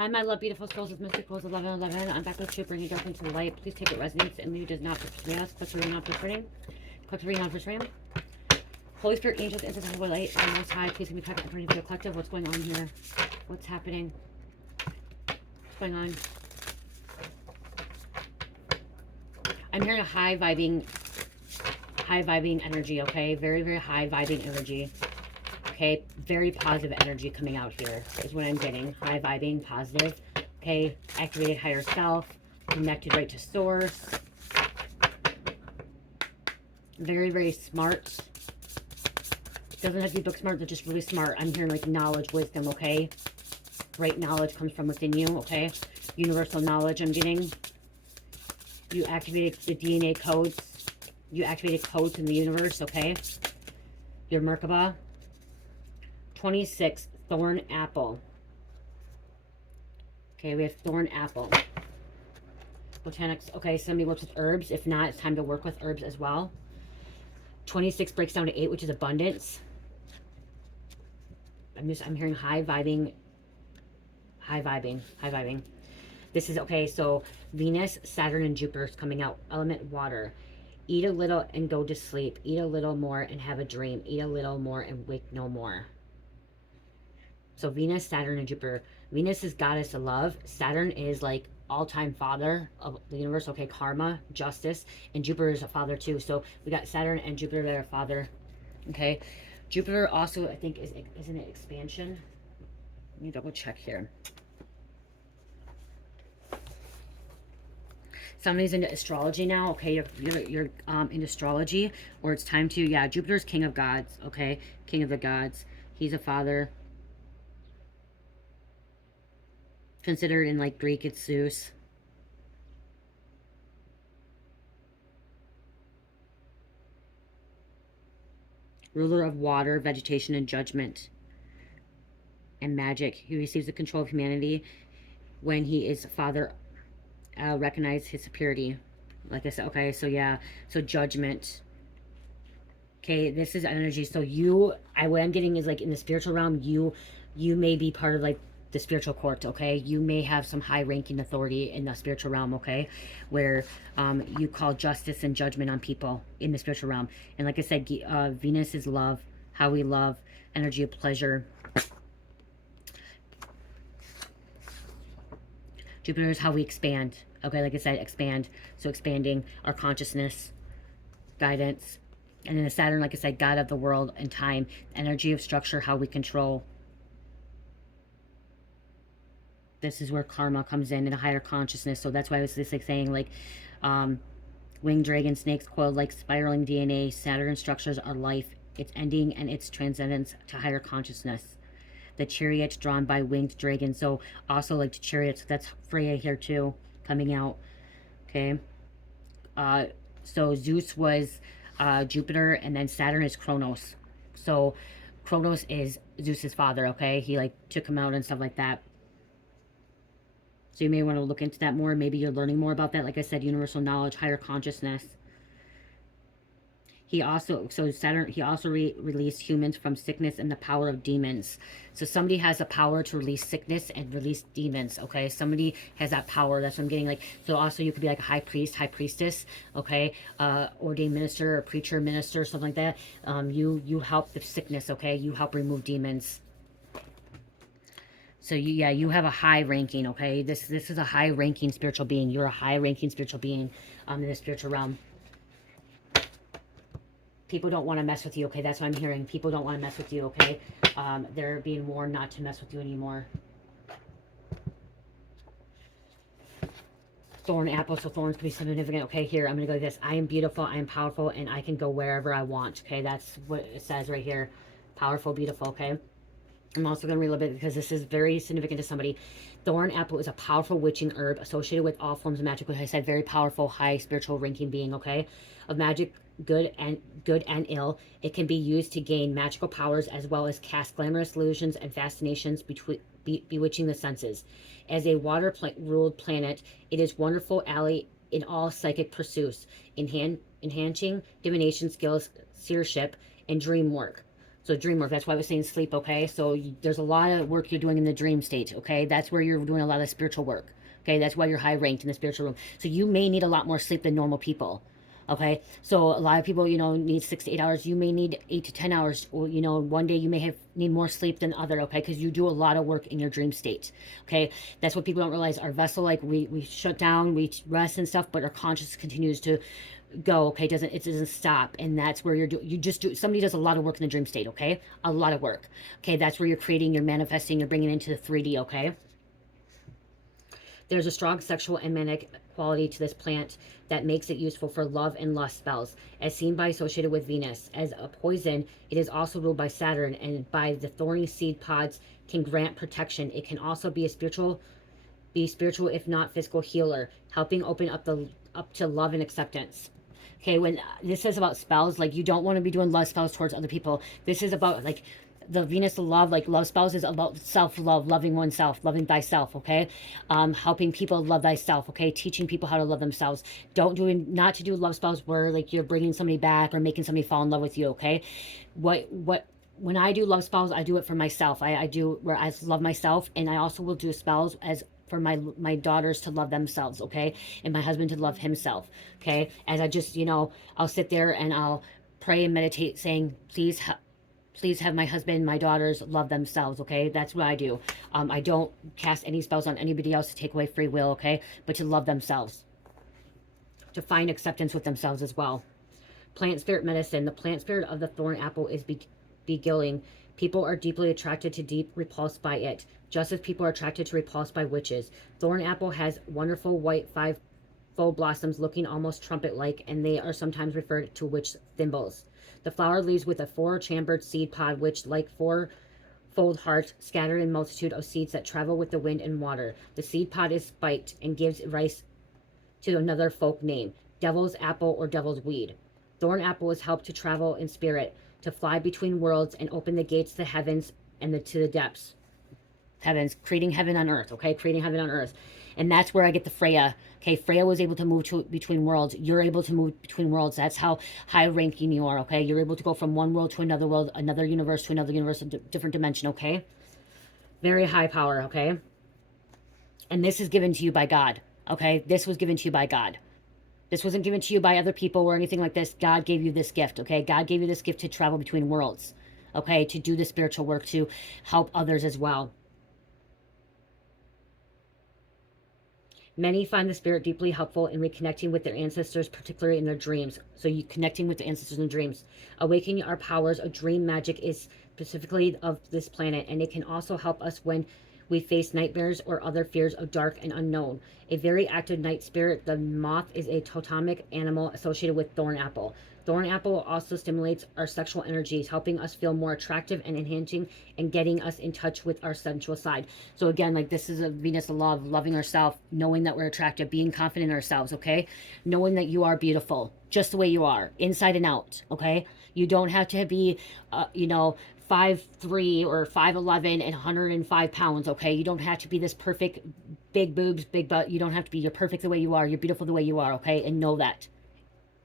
Hi, my love, beautiful souls of Mysticals 1111. I'm back with you, bringing dark into the light. Please take what resonates and leave does not betray us. Click the ring off this ring. Click the ring off this ring. Holy Spirit, angels, incense, holy light, and Most High, please give me private and for the collective. What's going on here? What's happening? What's going on? I'm hearing a high vibing energy, okay? Very, very high vibing energy. Okay, very positive energy coming out here is what I'm getting. High vibing, positive. Okay, activated higher self, connected right to source. Very, very smart. Doesn't have to be book smart, but just really smart. I'm hearing like knowledge, wisdom, okay? Great knowledge comes from within you, okay? Universal knowledge I'm getting. You activated the DNA codes. You activated codes in the universe, okay? Your Merkaba. 26, thorn apple. Okay, we have thorn apple. Botanics. Okay, somebody works with herbs. If not, it's time to work with herbs as well. 26 breaks down to 8, which is abundance. I'm hearing high vibing. This is, okay, so Venus, Saturn, and Jupiter is coming out. Element water. Eat a little and go to sleep. Eat a little more and have a dream. Eat a little more and wake no more. So Venus, Saturn, and Jupiter. Venus is goddess of love. Saturn is like all-time father of the universe. Okay, karma, justice. And Jupiter is a father too. So we got Saturn and Jupiter that are father. Okay. Jupiter also, I think, isn't it expansion? Let me double check here. Somebody's into astrology now. Okay, you're into astrology. Or it's time to, yeah, Jupiter's king of gods. Okay, king of the gods. He's a father. Considered in like Greek, it's Zeus. Ruler of water, vegetation, and judgment. And magic. He receives the control of humanity when he is father. Recognize his superiority. Like I said, okay, so yeah. So judgment. Okay, this is energy. So what I'm getting is like in the spiritual realm, you may be part of like the spiritual court, okay? You may have some high-ranking authority in the spiritual realm, okay? Where you call justice and judgment on people in the spiritual realm. And like I said, Venus is love, how we love, energy of pleasure. Jupiter is how we expand, okay? Like I said, expand. So expanding our consciousness, guidance. And then the Saturn, like I said, God of the world and time, energy of structure, how we control. This is where karma comes in a higher consciousness. So that's why I was just like saying like winged dragon, snakes, coiled like spiraling DNA. Saturn structures are life, its ending and its transcendence to higher consciousness. The chariot drawn by winged dragon. So also like the chariots, that's Freya here too, coming out. Okay. So Zeus was Jupiter, and then Saturn is Kronos. So Kronos is Zeus's father, okay? He like took him out and stuff like that. So you may want to look into that more. Maybe you're learning more about that. Like I said, universal knowledge, higher consciousness. He also, so Saturn, he also released humans from sickness and the power of demons. So somebody has the power to release sickness and release demons, okay? Somebody has that power. That's what I'm getting like. So also you could be like a high priest, high priestess, okay? Ordained minister or preacher, minister, something like that. You help the sickness, okay? You help remove demons. So you have a high ranking, okay? This is a high ranking spiritual being. You're a high ranking spiritual being in the spiritual realm. People don't want to mess with you, okay? That's what I'm hearing. People don't want to mess with you, okay? They're being warned not to mess with you anymore. Thorn apple, so thorns can be significant. Okay, here, I'm going to go like this. I am beautiful, I am powerful, and I can go wherever I want, okay? That's what it says right here. Powerful, beautiful, okay? I'm also going to read a little bit because this is very significant to somebody. Thorn apple is a powerful witching herb associated with all forms of magic. Like I said, very powerful, high spiritual ranking being, okay? Of magic, good and ill. It can be used to gain magical powers as well as cast glamorous illusions and fascinations bewitching the senses. As a water-ruled planet, it is wonderful ally in all psychic pursuits, enhancing divination skills, seership, and dream work. So dream work, that's why I was saying sleep, okay? So there's a lot of work you're doing in the dream state, okay? That's where you're doing a lot of spiritual work, okay? That's why you're high ranked in the spiritual room. So you may need a lot more sleep than normal people, okay? So a lot of people, you know, need 6 to 8 hours. You may need 8 to 10 hours, or, you know, one day you may need more sleep than other, okay? Because you do a lot of work in your dream state, okay? That's what people don't realize. Our vessel, like, we shut down, we rest and stuff, but our consciousness continues to go, okay? It doesn't stop. And that's where somebody does a lot of work in the dream state, okay? A lot of work, okay? That's where you're creating, you're manifesting, you're bringing it into the 3D, okay? There's a strong sexual and manic quality to this plant that makes it useful for love and lust spells, as seen by associated with Venus. As a poison, it is also ruled by Saturn, and by the thorny seed pods can grant protection. It can also be spiritual if not physical healer, helping open up to love and acceptance. Okay, when this says about spells, like, you don't want to be doing love spells towards other people. This is about, like, the Venus love, like, love spells is about self-love, loving oneself, loving thyself, okay? Helping people love thyself, okay? Teaching people how to love themselves. Not to do love spells where, like, you're bringing somebody back or making somebody fall in love with you, okay? When I do love spells, I do it for myself. I do where I love myself, and I also will do spells as for my daughters to love themselves, okay? And my husband to love himself, okay? As I just, you know, I'll sit there and I'll pray and meditate saying, please have my husband, my daughters love themselves, okay? That's what I do. I don't cast any spells on anybody else to take away free will, okay? But to love themselves, to find acceptance with themselves as well. Plant spirit medicine. The plant spirit of the thorn apple is beguiling. People are deeply attracted to deep repulse by it, just as people are attracted to repulse by witches. Thorn apple has wonderful white five-fold blossoms looking almost trumpet-like, and they are sometimes referred to witch thimbles. The flower leaves with a 4-chambered seed pod, which, like 4-fold hearts, scatter in multitude of seeds that travel with the wind and water. The seed pod is spiked and gives rise to another folk name, devil's apple or devil's weed. Thorn apple is helped to travel in spirit, to fly between worlds and open the gates to the heavens and to the depths. Heavens, creating heaven on earth, okay? Creating heaven on earth. And that's where I get the Freya. Okay, Freya was able to move between worlds. You're able to move between worlds. That's how high ranking you are, okay? You're able to go from one world to another world, another universe to another universe, a different dimension, okay? Very high power, okay? And this is given to you by God, okay? This was given to you by God. This wasn't given to you by other people or anything like this. God gave you this gift, okay? God gave you this gift to travel between worlds, okay? To do the spiritual work, to help others as well. Many find the spirit deeply helpful in reconnecting with their ancestors, particularly in their dreams. So you connecting with the ancestors in dreams. Awakening our powers of dream magic is specifically of this planet, and it can also help us when we face nightmares or other fears of dark and unknown. A very active night spirit, the moth, is a totemic animal associated with thorn apple. Thorn apple also stimulates our sexual energies, helping us feel more attractive and enhancing and getting us in touch with our sensual side. So again, like, this is a Venus of love, loving ourselves, knowing that we're attractive, being confident in ourselves, okay? Knowing that you are beautiful, just the way you are, inside and out, okay? You don't have to be, you know, 5'3" or 5'11" and 105 pounds, okay? You don't have to be this perfect, big boobs, big butt. You don't have to be. You're perfect the way you are. You're beautiful the way you are, okay? And know that.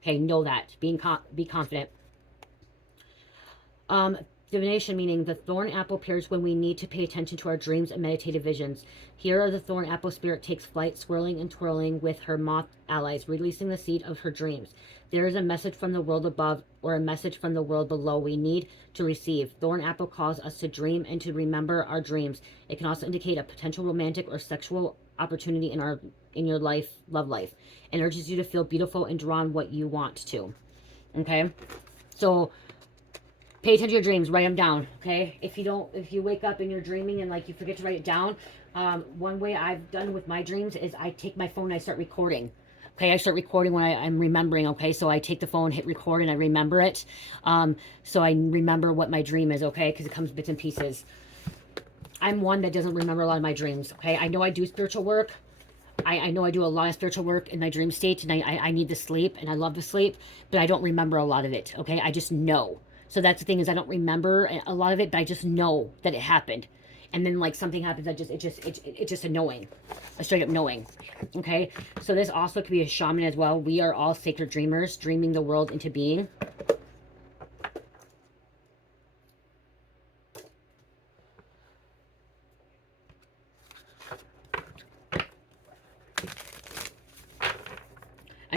Okay, know that. Be confident. Divination, meaning the thorn apple appears when we need to pay attention to our dreams and meditative visions. Here, the thorn apple spirit takes flight, swirling and twirling with her moth allies, releasing the seed of her dreams. There is a message from the world above or a message from the world below we need to receive. Thorn apple calls us to dream and to remember our dreams. It can also indicate a potential romantic or sexual opportunity in your life, love life, and urges you to feel beautiful and drawn what you want to. Okay, so pay attention to your dreams, write them down, okay? If you wake up and you're dreaming and, like, you forget to write it down, one way I've done with my dreams is I take my phone and I start recording. Okay, I start recording when I'm remembering, okay? So I take the phone, hit record, and I remember it. So I remember what my dream is, okay? Because it comes bits and pieces. I'm one that doesn't remember a lot of my dreams, okay? I know I do spiritual work. I know I do a lot of spiritual work in my dream state, and I need to sleep, and I love to sleep, but I don't remember a lot of it, okay? I just know. So that's the thing, is I don't remember a lot of it, but I just know that it happened. And then, like, something happens, it's just annoying. A straight up knowing. Okay? So this also could be a shaman as well. We are all sacred dreamers, dreaming the world into being.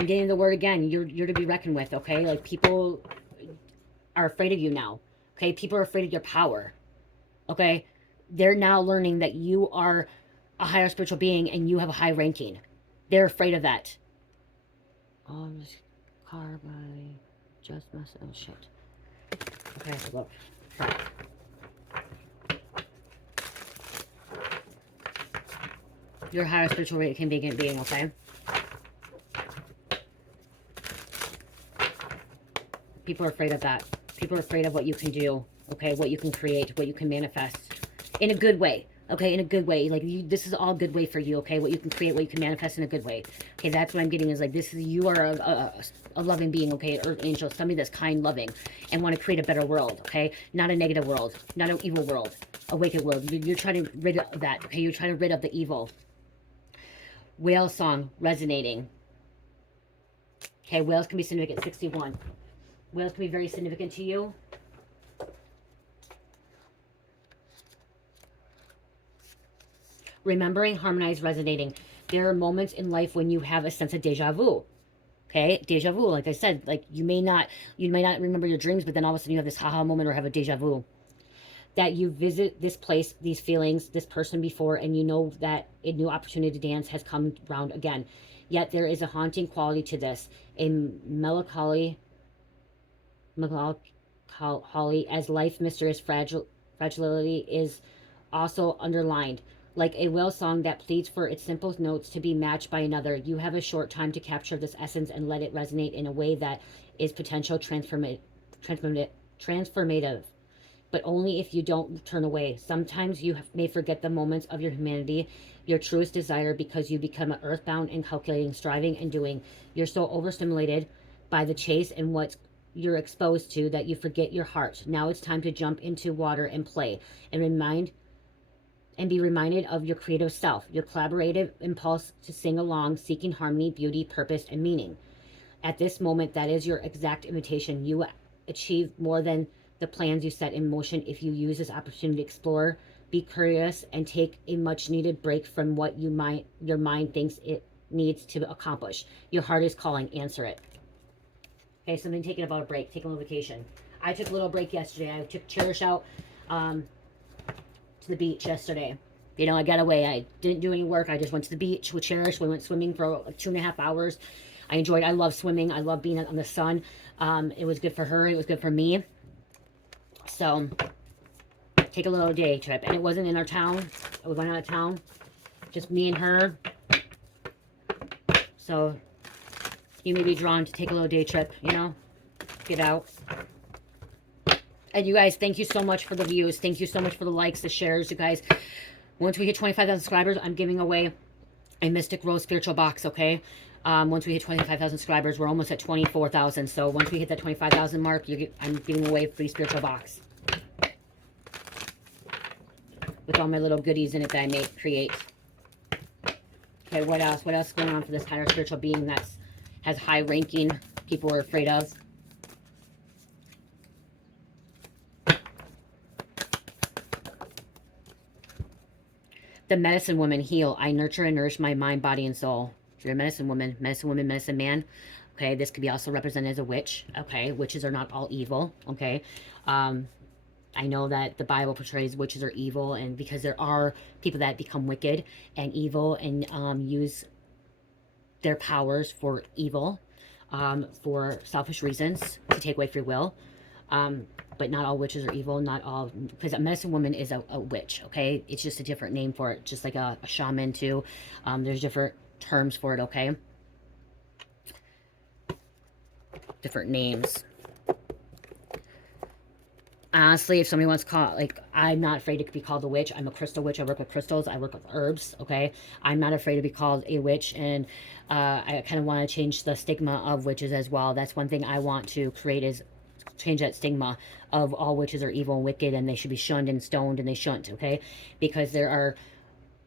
I'm getting the word again. You're to be reckoned with, okay? Like, people are afraid of you now, okay? People are afraid of your power, okay? They're now learning that you are a higher spiritual being and you have a high ranking. They're afraid of that. Oh, this car by just mess. Oh, shit. Okay, look. Crap. You're a higher spiritual ranking being, okay? People are afraid of that. People are afraid of what you can do, okay? What you can create, what you can manifest. In a good way, okay? In a good way. Like, this is all good way for you, okay? What you can create, what you can manifest in a good way. Okay, that's what I'm getting is, like, this is, you are a loving being, okay? Earth angel, somebody that's kind, loving, and want to create a better world, okay? Not a negative world, not an evil world, a wicked world. You're trying to rid of that, okay? You're trying to rid of the evil. Whale song resonating. Okay, whales can be significant. 61. Whales can be very significant to you. Remembering, harmonize, resonating. There are moments in life when you have a sense of deja vu. Okay, deja vu. Like I said, like you may not remember your dreams, but then all of a sudden you have this haha moment or have a deja vu. That you visit this place, these feelings, this person before, and you know that a new opportunity to dance has come round again. Yet there is a haunting quality to this, a melancholy as life mysterious fragility is also underlined. Like a whale song that pleads for its simple notes to be matched by another, you have a short time to capture this essence and let it resonate in a way that is potential transformative, but only if you don't turn away. Sometimes you may forget the moments of your humanity, your truest desire, because you become earthbound and calculating, striving and doing. You're so overstimulated by the chase and what you're exposed to that you forget your heart. Now it's time to jump into water and play and be reminded of your creative self, your collaborative impulse to sing along, seeking harmony, beauty, purpose, and meaning. At this moment, that is your exact invitation. You achieve more than the plans you set in motion if you use this opportunity to explore, be curious, and take a much-needed break from what your mind thinks it needs to accomplish. Your heart is calling. Answer it. Okay, so I'm taking about a break, taking a little vacation. I took a little break yesterday. I took Cherish out to the beach yesterday. You know, I got away. I didn't do any work. I just went to the beach with Cherish. We went swimming for like 2.5 hours. I love swimming. I love being on the sun. It was good for her. It was good for me. So, take a little day trip. And it wasn't in our town. We went out of town. Just me and her. So, you may be drawn to take a little day trip, you know? Get out. And you guys, thank you so much for the views. Thank you so much for the likes, the shares, you guys. Once we hit 25,000 subscribers, I'm giving away a Mystic Rose spiritual box, okay? Once we hit 25,000 subscribers, we're almost at 24,000. So once we hit that 25,000 mark, I'm giving away a free spiritual box with all my little goodies in it that I create. Okay, what else? What else is going on for this higher spiritual being that has high ranking people are afraid of? The medicine woman, heal. I nurture and nourish my mind, body, and soul. If you're a medicine woman, medicine man. Okay, this could be also represented as a witch. Okay, witches are not all evil. Okay, I know that the Bible portrays witches are evil, and because there are people that become wicked and evil and use their powers for evil, for selfish reasons, to take away free will. But not all witches are evil, not all, because a medicine woman is a witch, okay? It's just a different name for it, just like a shaman too. There's different terms for it, okay? Different names. Honestly, if somebody wants to call, like, I'm not afraid to be called a witch. I'm a crystal witch. I work with crystals. I work with herbs, okay? I'm not afraid to be called a witch, and I kind of want to change the stigma of witches as well. That's one thing I want to create, is change that stigma of all witches are evil and wicked and they should be shunned and stoned, and they shouldn't, okay? Because there are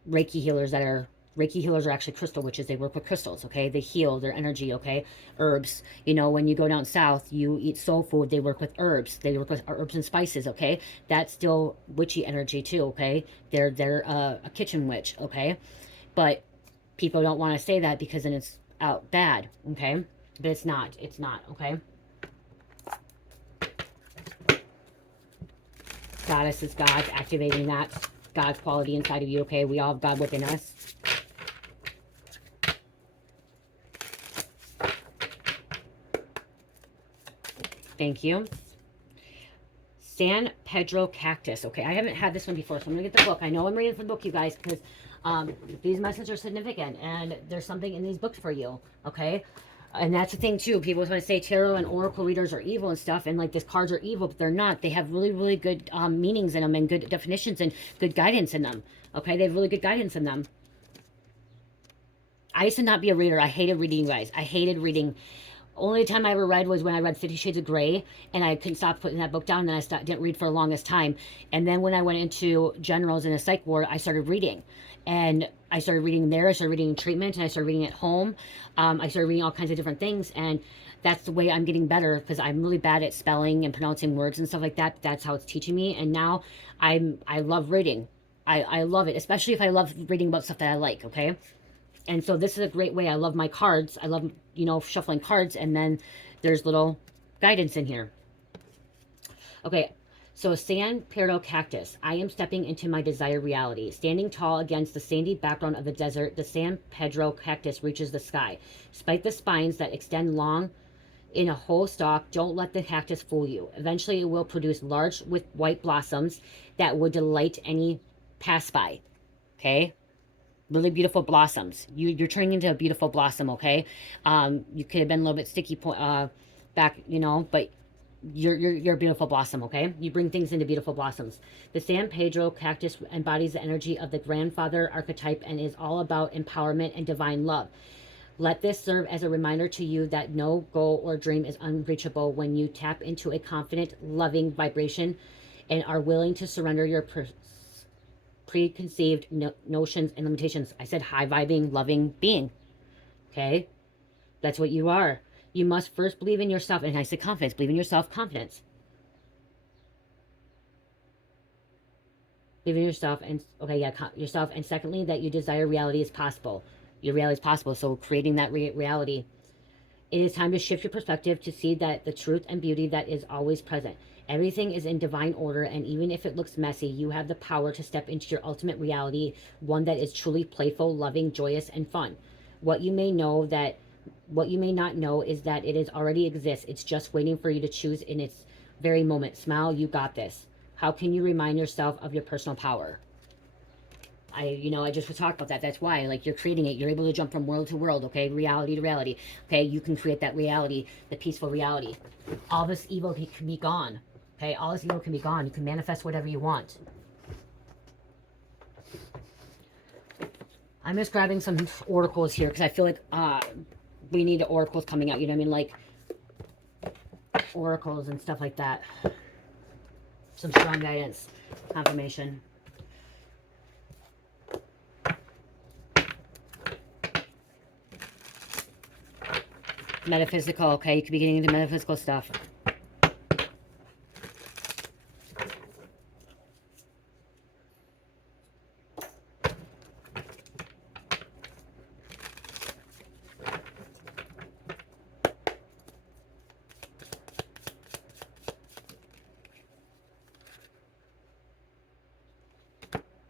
Reiki healers that are, Reiki healers are actually crystal witches. They work with crystals, okay? They heal their energy, okay? Herbs. You know, when you go down south, you eat soul food. They work with herbs. They work with herbs and spices, okay? That's still witchy energy too, okay? They're a kitchen witch, okay? But people don't want to say that because then it's out bad, okay? But it's not. It's not, okay? Goddess is God's activating that God quality inside of you, okay? We all have God within us. Thank you. San Pedro Cactus. Okay, I haven't had this one before, so I'm going to get the book. I know I'm reading from the book, you guys, because these messages are significant, and there's something in these books for you, okay? And that's the thing, too. People want to say tarot and oracle readers are evil and stuff, and, like, these cards are evil, but they're not. They have really, really good meanings in them and good definitions and good guidance in them, okay? They have really good guidance in them. I used to not be a reader. I hated reading, you guys. I hated reading. Only time I ever read was when I read 50 Shades of Grey, and I couldn't stop putting that book down, and I didn't read for the longest time. And then when I went into generals in a psych ward, I started reading. And I started reading there, I started reading in treatment, and I started reading at home. I started reading all kinds of different things, and that's the way I'm getting better, because I'm really bad at spelling and pronouncing words and stuff like that. That's how it's teaching me, and now I love reading. I love it, especially if I love reading about stuff that I like, okay? And so this is a great way. I love my cards. I love, you know, shuffling cards. And then there's little guidance in here. Okay, so San Pedro Cactus. I am stepping into my desired reality. Standing tall against the sandy background of the desert, the San Pedro Cactus reaches the sky. Despite the spines that extend long in a whole stalk, don't let the cactus fool you. Eventually, it will produce large with white blossoms that would delight any passerby. Okay? Really beautiful blossoms. You're turning into a beautiful blossom, okay? You could have been a little bit sticky back, you know, but you're a beautiful blossom, okay? You bring things into beautiful blossoms. The San Pedro Cactus embodies the energy of the grandfather archetype and is all about empowerment and divine love. Let this serve as a reminder to you that no goal or dream is unreachable when you tap into a confident, loving vibration and are willing to surrender your preconceived notions and limitations. I said high vibing, loving being. Okay? That's what you are. You must first believe in yourself. And I said confidence. Believe in yourself, confidence. Believe in yourself and, okay, yeah, yourself. And secondly, that you desire reality is possible. Your reality is possible. So creating that reality. It is time to shift your perspective to see that the truth and beauty that is always present. Everything is in divine order, and even if it looks messy, you have the power to step into your ultimate reality, one that is truly playful, loving, joyous, and fun. What you may not know is that it is already exists. It's just waiting for you to choose in its very moment. Smile, you got this. How can you remind yourself of your personal power? I just was talking about that. That's why, like, you're creating it. You're able to jump from world to world, okay? Reality to reality. Okay, you can create that reality, the peaceful reality. All this evil can be gone. Okay, all this evil can be gone. You can manifest whatever you want. I'm just grabbing some oracles here because I feel like we need oracles coming out. You know what I mean? Like oracles and stuff like that. Some strong guidance, confirmation. Metaphysical, okay? You could be getting into metaphysical stuff.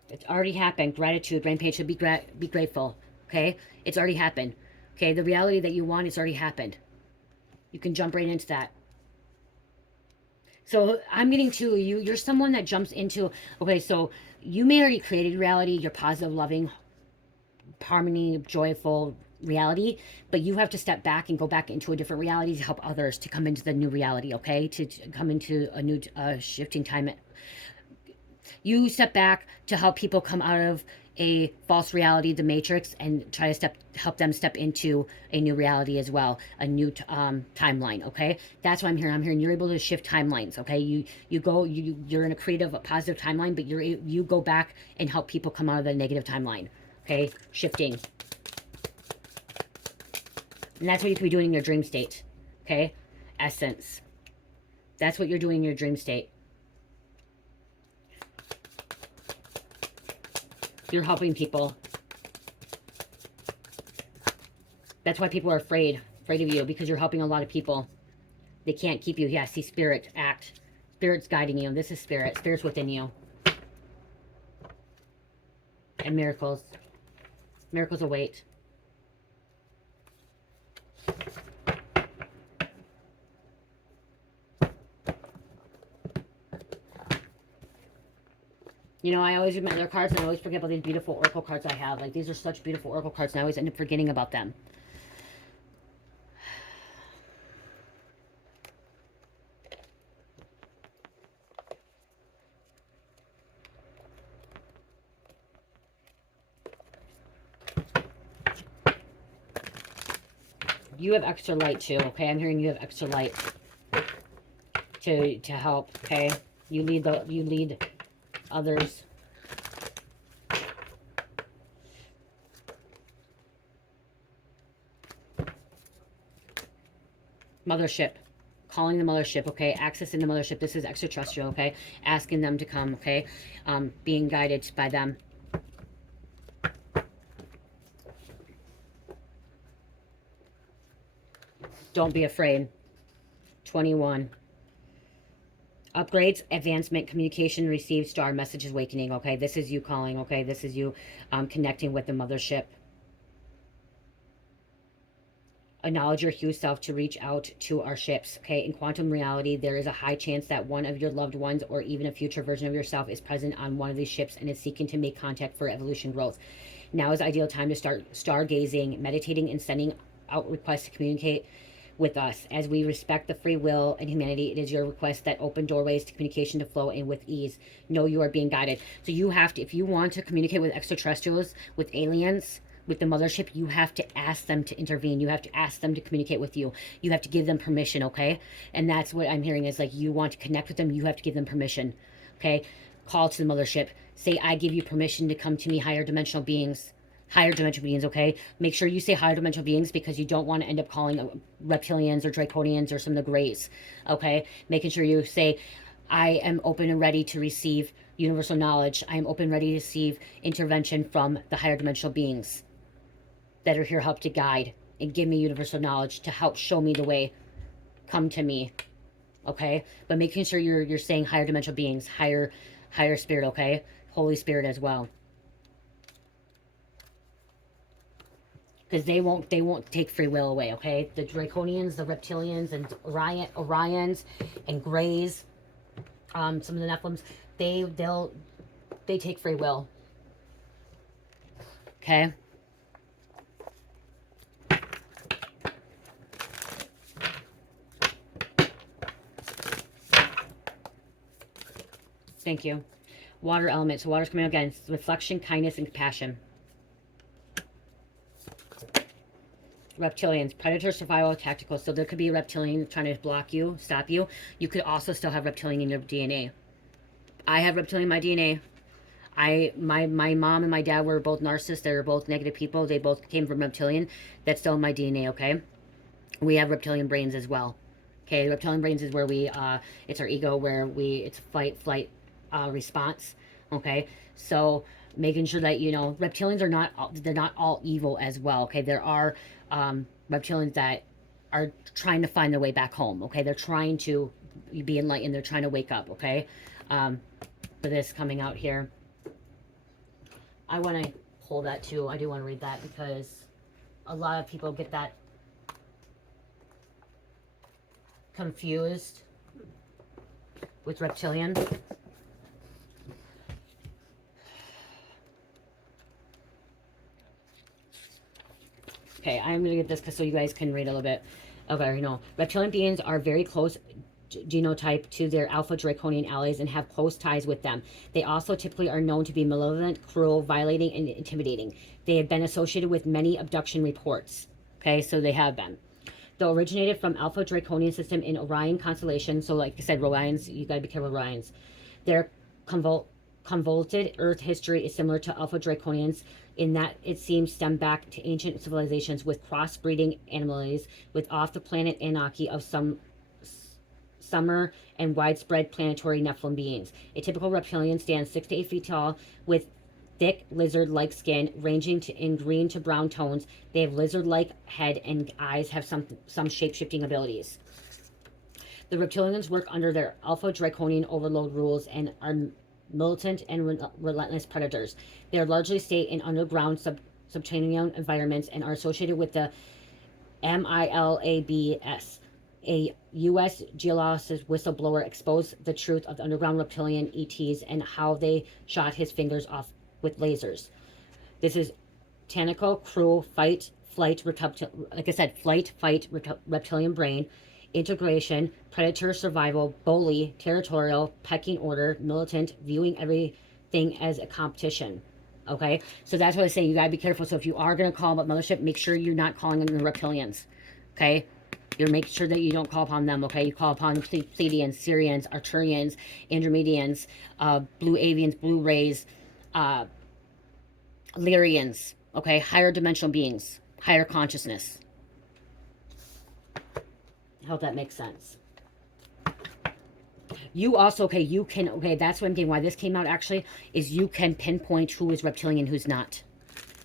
It's already happened. Gratitude, brain page should be grateful, okay? It's already happened. Okay, the reality that you want, it's already happened. You can jump right into that. So I'm getting to you're someone that jumps into, okay, so you may already created reality, your positive, loving, harmony, joyful reality, but you have to step back and go back into a different reality to help others to come into the new reality, okay? To come into a new shifting time. You step back to help people come out of a false reality, the matrix, and try to help them step into a new reality as well, a new timeline. Okay, that's why I'm here. I'm here, and you're able to shift timelines. Okay, you're in a creative, positive timeline, but you go back and help people come out of the negative timeline. Okay, shifting, and that's what you could be doing in your dream state. Okay, essence. That's what you're doing in your dream state. You're helping people. That's why people are afraid of you, because you're helping a lot of people. They can't keep you. Yeah, see, spirit, act. Spirit's guiding you. This is spirit. Spirit's within you. And miracles. Miracles await. You know, I always remember their cards, and I always forget about these beautiful oracle cards I have. Like, these are such beautiful oracle cards, and I always end up forgetting about them. You have extra light too, okay? I'm hearing you have extra light to help, okay? You lead others. Mothership. Calling the mothership, okay? Accessing the mothership. This is extraterrestrial, okay? Asking them to come, okay? Being guided by them. Don't be afraid. 21. Upgrades, advancement, communication received, star messages, awakening, okay? This is you calling, okay? This is you connecting with the mothership. Acknowledge your huge self to reach out to our ships, okay? In quantum reality, there is a high chance that one of your loved ones or even a future version of yourself is present on one of these ships and is seeking to make contact for evolution growth. Now is the ideal time to start stargazing, meditating, and sending out requests to communicate with us. As we respect the free will and humanity, it is your request that open doorways to communication to flow in with ease. Know you are being guided. So you have to, if you want to communicate with extraterrestrials, with aliens, with the mothership, you have to ask them to intervene. You have to ask them to communicate with you. You have to give them permission, okay? And that's what I'm hearing is like, you want to connect with them, you have to give them permission, okay? Call to the mothership. Say, I give you permission to come to me, higher dimensional beings. Higher dimensional beings, okay? Make sure you say higher dimensional beings, because you don't want to end up calling reptilians or draconians or some of the greys, okay? Making sure you say, I am open and ready to receive universal knowledge. I am open and ready to receive intervention from the higher dimensional beings that are here help to guide and give me universal knowledge to help show me the way. Come to me, okay? But making sure you're saying higher dimensional beings, higher spirit, okay? Holy Spirit as well. Because they won't take free will away, okay? The draconians, the reptilians, and Orions and Greys, some of the Nephilims, they take free will. Okay? Thank you. Water element. So water's coming out again. It's reflection, kindness, and compassion. Reptilians, predator, survival, tactical. So there could be a reptilian trying to block you, stop you. You could also still have reptilian in your DNA. I have reptilian in my DNA. My mom and my dad were both narcissists. They were both negative people. They both came from reptilian. That's still in my DNA, okay? We have reptilian brains as well. Okay, reptilian brains is where we, it's our ego, where it's fight, flight, response, okay? So making sure that, you know, reptilians are they're not all evil as well, okay? There are reptilians that are trying to find their way back home, okay? They're trying to be enlightened. They're trying to wake up, okay? For this coming out here. I want to pull that too. I do want to read that, because a lot of people get that confused with reptilian. Okay, I'm going to get this so you guys can read a little bit. Okay, you know, reptilian beings are very close genotype to their alpha draconian allies and have close ties with them. They also typically are known to be malevolent, cruel, violating, and intimidating. They have been associated with many abduction reports. Okay, so they have been. Though originated from alpha draconian system in Orion constellation, so like I said, Orions, you gotta be careful with Orions. Their convoluted Earth history is similar to alpha draconians in that it seems stem back to ancient civilizations with crossbreeding anomalies with off-the-planet Anunnaki of some summer and widespread planetary Nephilim beings. A typical reptilian stands 6 to 8 feet tall with thick lizard-like skin ranging in green to brown tones. They have lizard-like head and eyes, have some shape-shifting abilities. The reptilians work under their alpha draconian overload rules and are militant and relentless predators. They are largely stay in underground subterranean environments and are associated with the MILABS. A U.S. geologist whistleblower exposed the truth of the underground reptilian ETs and how they shot his fingers off with lasers. This is tentacle, cruel, fight, flight, like I said, flight, fight, reptilian brain, integration, predator, survival, bully, territorial, pecking order, militant, viewing everything as a competition. Okay, so that's what I was saying. You gotta be careful. So if you are gonna call about Mothership, make sure you're not calling them the reptilians. Okay, you make sure that you don't call upon them. Okay, you call upon Pleiadians, Syrians, Arcturians, Andromedians, blue avians, blue rays, Lyrians. Okay, higher dimensional beings, higher consciousness. I hope that makes sense. You also, okay, you can, okay, that's one thing why this came out actually, is you can pinpoint who is reptilian, who's not.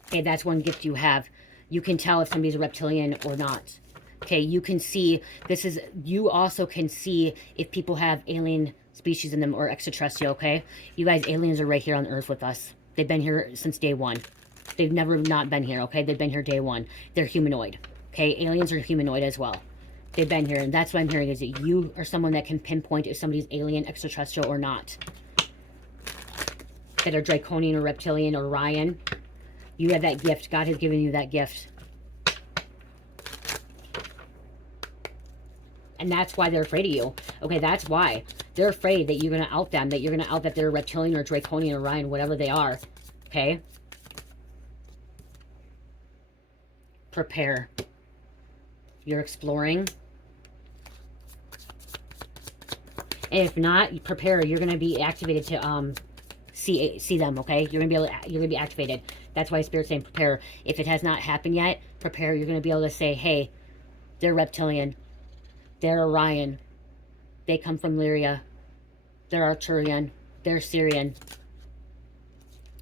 Okay, that's one gift you have. You can tell if somebody's a reptilian or not. Okay, you can see, this is, you also can see if people have alien species in them or extraterrestrial, okay? You guys, aliens are right here on Earth with us. They've been here since day one. They've never not been here, okay? They've been here day one. They're humanoid, okay? Aliens are humanoid as well. They've been here, and that's what I'm hearing, is that you are someone that can pinpoint if somebody's alien, extraterrestrial, or not. That are draconian or reptilian or Orion. You have that gift. God has given you that gift. And that's why they're afraid of you. Okay, that's why. They're afraid that you're going to out them, that you're going to out that they're reptilian or draconian or Orion, whatever they are. Okay? Prepare. You're exploring. And if not, you prepare. You're going to be activated to see them, okay? You're going to be activated. That's why Spirit's saying prepare. If it has not happened yet, prepare. You're going to be able to say, hey, they're reptilian. They're Orion. They come from Lyria. They're Arcturian. They're Syrian.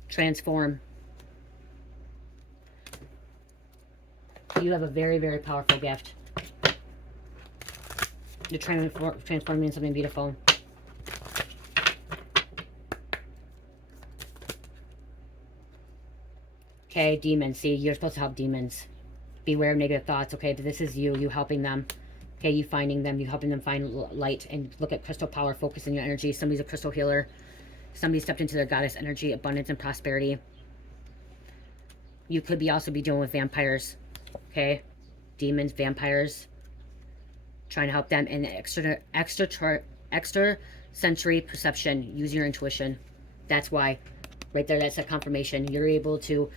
Transform. You have a very, very powerful gift. You're transforming into something beautiful. Okay, demons. See, you're supposed to help demons. Beware of negative thoughts. Okay, but this is you helping them. Okay, you finding them, you helping them find light, and look at crystal power, focus on your energy. Somebody's a crystal healer. Somebody stepped into their goddess energy, abundance and prosperity. You could also be dealing with vampires. Okay, demons, vampires. Trying to help them in extra sensory perception, using your intuition. That's why, right there, that's a confirmation. You're able to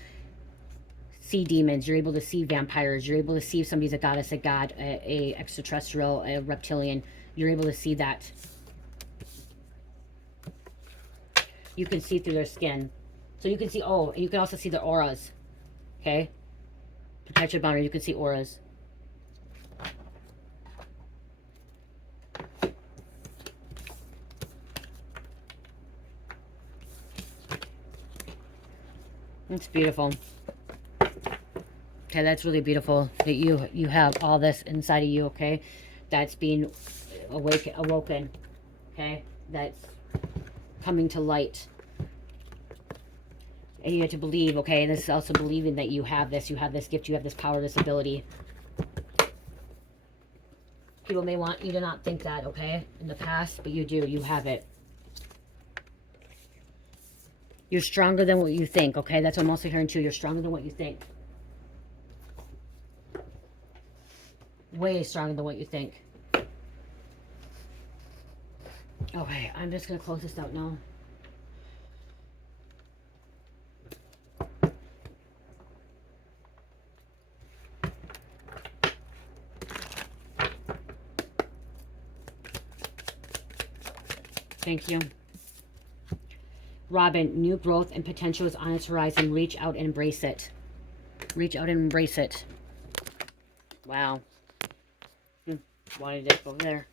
see demons, you're able to see vampires, you're able to see if somebody's a goddess, a god, a extraterrestrial, a reptilian. You're able to see that. You can see through their skin. So you can see, oh, and you can also see the auras. Okay? Protect your boundary, you can see auras. It's beautiful. Okay, that's really beautiful that you have all this inside of you, okay? That's being awoken, okay? That's coming to light. And you have to believe, okay? This is also believing that you have this gift, you have this power, this ability. People may want you to not think that, okay? In the past, but you do, you have it. You're stronger than what you think, okay? That's what I'm also hearing too. You're stronger than what you think. Way stronger than what you think. Okay, I'm just going to close this out now. Thank you. Robin, new growth and potential is on its horizon. Reach out and embrace it. Reach out and embrace it. Wow. Why did it go there?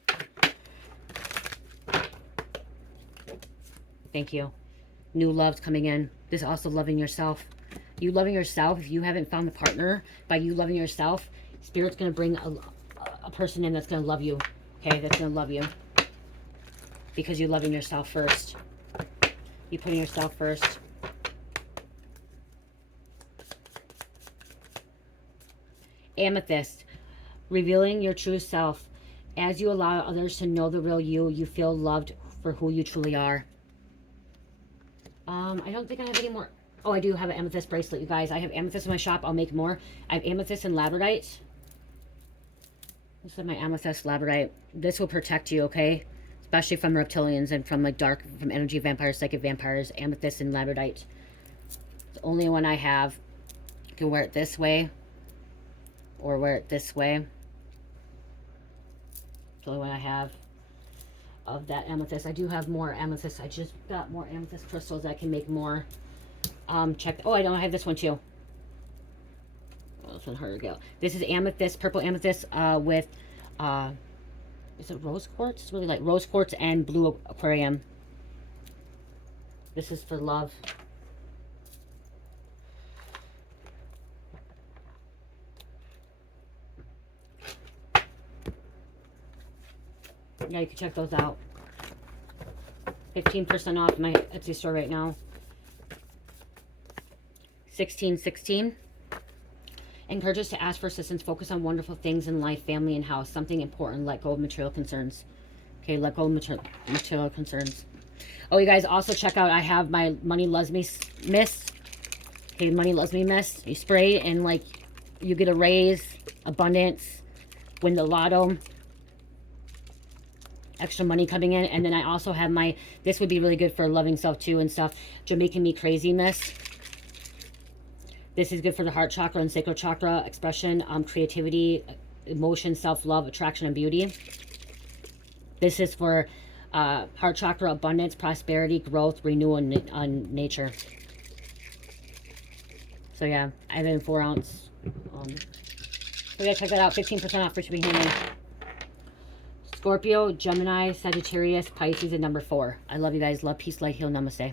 Thank you. New love's coming in. This is also loving yourself. You loving yourself, if you haven't found the partner, by you loving yourself, Spirit's going to bring a person in that's going to love you. Okay, that's going to love you. Because you're loving yourself first. You're putting yourself first. Amethyst. Revealing your true self. As you allow others to know the real you, you feel loved for who you truly are. I don't think I have any more. Oh, I do have an amethyst bracelet, you guys. I have amethyst in my shop. I'll make more. I have amethyst and labradorite. This is my amethyst labradorite. This will protect you, okay? Especially from reptilians and from like from energy vampires, psychic vampires. Amethyst and labradorite. It's the only one I have. You can wear it this way. Or wear it this way. It's the only one I have of that amethyst. I do have more amethyst. I just got more amethyst crystals. I can make more. Check. Oh, I don't have this one too. Oh, this one harder to go. This is amethyst, purple amethyst with, is it rose quartz? It's really like rose quartz and blue aquarium. This is for love. Yeah, you can check those out. 15% off my Etsy store right now. 1616. Encourages to ask for assistance. Focus on wonderful things in life, family, and house. Something important. Let go of material concerns. Okay, let go of material concerns. Oh, you guys also check out, I have my Money Loves Me mist. Okay, Money Loves Me mist. You spray and like you get a raise, abundance, win the lotto. Extra money coming in. And then I also have my, this would be really good for loving self too and stuff, Jamaican Me Crazy mist. This is good for the heart chakra and sacral chakra, expression, creativity, emotion, self-love, attraction, and beauty. This is for heart chakra, abundance, prosperity, growth, renewal, and nature. So yeah, I have it in 4 ounce. So yeah, check that out. 15% off for shipping handling. Scorpio, Gemini, Sagittarius, Pisces, and number 4. I love you guys. Love, peace, light, heal, namaste.